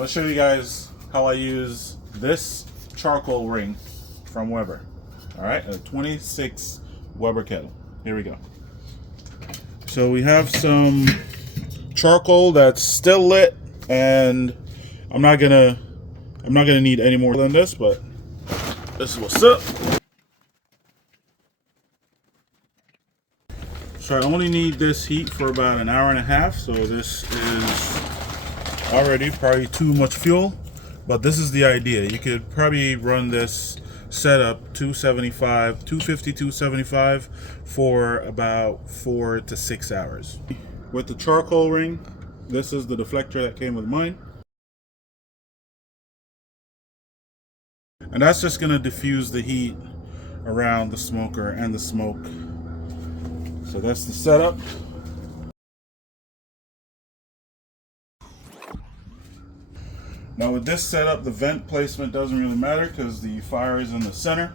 Let's show you guys how I use this charcoal ring from Weber. All right, a 26 Weber kettle. Here we go. So we have some charcoal that's still lit, and I'm not gonna need any more than this, but this is what's up. So I only need this heat for about an hour and a half, so this is already probably too much fuel, but this is the idea. You could probably run this setup 250, 275 for about 4 to 6 hours. With the charcoal ring, this is the deflector that came with mine. And that's just gonna diffuse the heat around the smoker and the smoke. So that's the setup. Now with this setup, the vent placement doesn't really matter because the fire is in the center.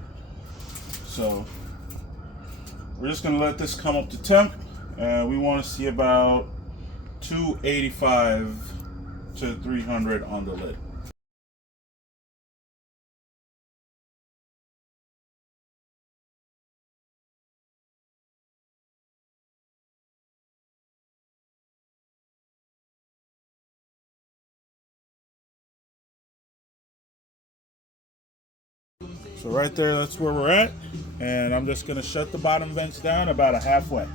So we're just gonna let this come up to temp, and we want to see about 285 to 300 on the lid. So right there, that's where we're at. And I'm just gonna shut the bottom vents down about a halfway.